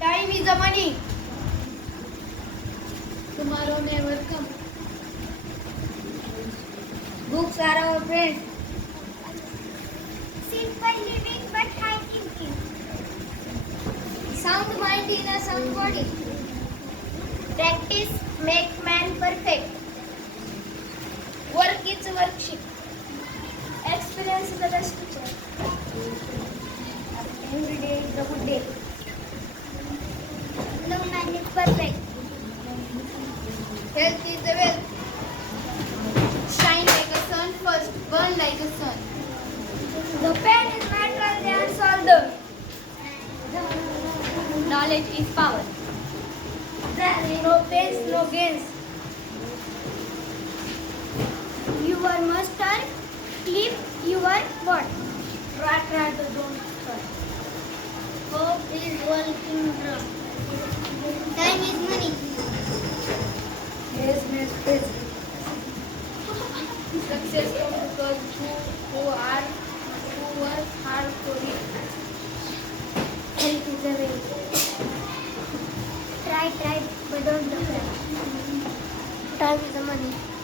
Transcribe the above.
Time is the money. Tomorrow never come. Books are our friends. Simple living but high thinking. Sound mind in a sound body. Practice make man perfect. Work is worksheet. Experience is the best teacher. Every day is a good day. No man is perfect. Health is the wealth. Shine like a sun first, burn like a sun. The pen is metal, they are solder. Knowledge is power. There is no pains, no gains. You are master, clip your what? Try the don't try. Hope is working drum. Time is money. Yes, miss, please. Success comes because who work hard for it. Health is the way. Try, but don't try. Time is the money.